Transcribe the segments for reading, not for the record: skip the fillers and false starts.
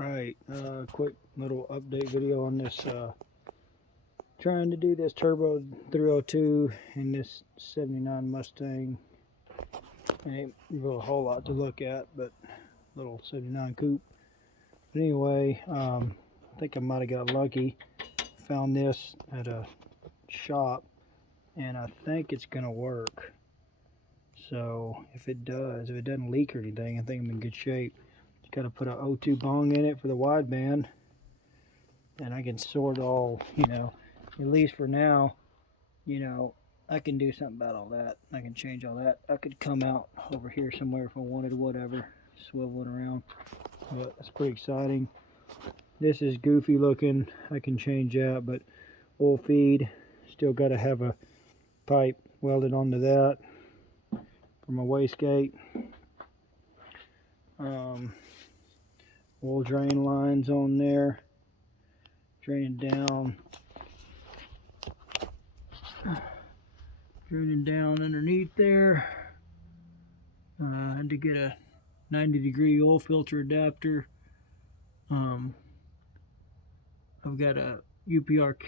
Right, quick little update video on this, trying to do this turbo 302 in this 79 Mustang. It ain't really a whole lot to look at, but little 79 coupe. But anyway, I think I might have got lucky. Found this at a shop, and I think it's gonna work. So if it doesn't leak or anything, I think I'm in good shape. Just gotta put an O2 bong in it for the wideband, and I can sort all, at least for now, I can do something about all that. I can change all that. I could come out over here somewhere if I wanted, whatever, swivel it around. But that's pretty exciting. This is goofy looking. I can change that, but oil feed, still got to have a pipe welded onto that for my wastegate. Oil drain lines on there, draining down underneath there. I had to get a 90-degree oil filter adapter. I've got a UPR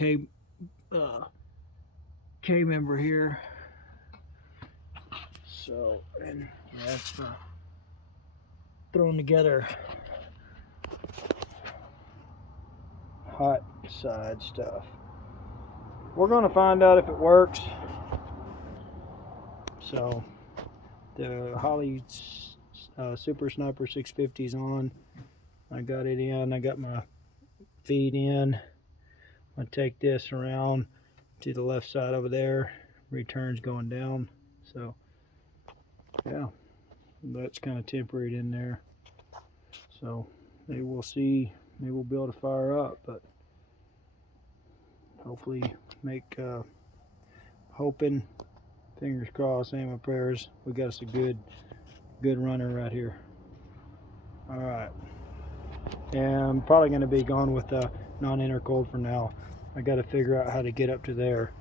K member here. So, and that's thrown together hot side stuff. We're going to find out if it works. So the Holley Super Sniper 650 is on. I got it in. I got my feed in. I take this around to the left side over there. Returns going down. So yeah, that's kind of temporary in there. So maybe we'll see. Maybe we'll be able to fire up, but hopefully hoping, fingers crossed, and my prayers, we got us a good runner right here. All right, and I'm probably going to be going with the non-intercooled for now. I got to figure out how to get up to there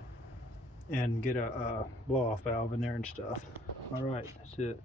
and get a blow-off valve in there and stuff. All right, that's it.